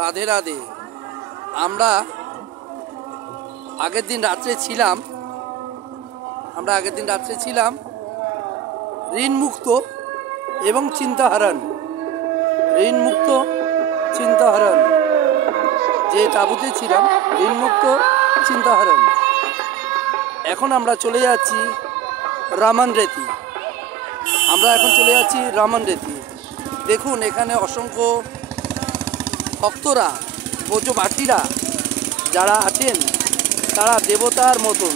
রাধে রাধে। আমরা আগের দিন রাত্রে ছিলাম ঋণমুক্ত এবং চিন্তাহারণ যে তাঁবুতে ছিলাম, ঋণমুক্ত চিন্তাহারণ। এখন আমরা চলে যাচ্ছি রামন রেতি। দেখুন এখানে অসংখ্য ভক্তরা, ব্রজবাসীরা যারা আছেন তারা দেবতার মতন,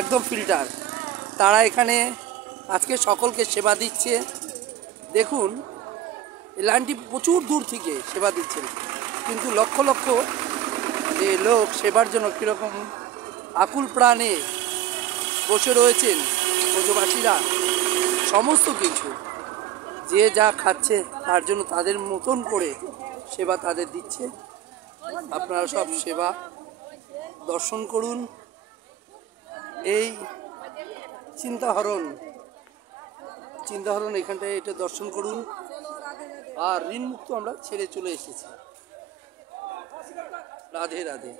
একদম ফিল্টার। তারা এখানে আজকে সকলকে সেবা দিচ্ছে। দেখুন এই লাইনটি প্রচুর দূর থেকে সেবা দিচ্ছেন, কিন্তু লক্ষ লক্ষ যে লোক সেবার জন্য কীরকম আকুল প্রাণে বসে রয়েছেন ব্রজবাসীরা। সমস্ত কিছু যে যা খাচ্ছে তার জন্য তাদের মতন করে সেবা তাদের দিচ্ছে। আপনারা সব সেবা দর্শন করুন। এই চিন্তাহরণ এখানটায় এটা দর্শন করুন। আর ঋণমুক্ত আমরা ছেড়ে চলে এসেছি। রাধে রাধে।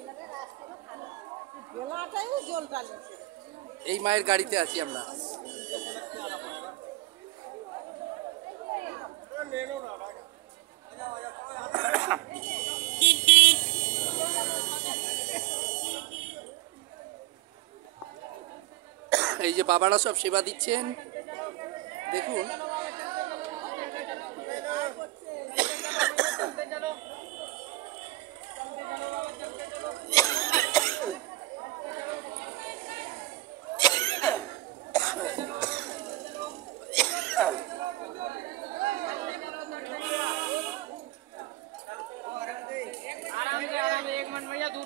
এই মায়ের গাড়িতে আছি আমরা। এই যে বাবারা সব সেবা দিচ্ছেন, দেখুন।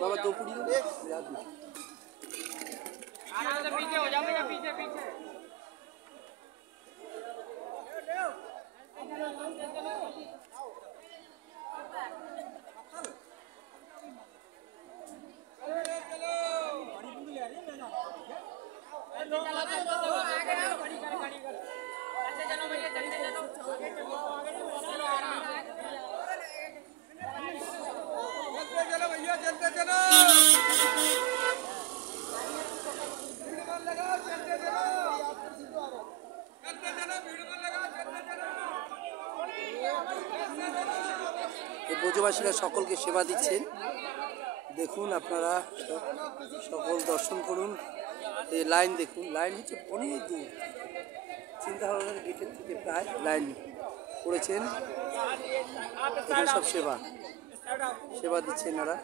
बाबा दो पूरी दो, आराम से पीछे हो जाओ भैया, पीछे ব্রজবাসীরা সকলকে সেবা দিচ্ছেন। দেখুন আপনারা সকল দর্শন করুন। এই লাইন দেখুন, লাইন হচ্ছে অনেক দূর, চিন্তাহারণের গেটের থেকে প্রায় লাইন করেছেন। এখানে সব সেবা দিচ্ছেন এরা।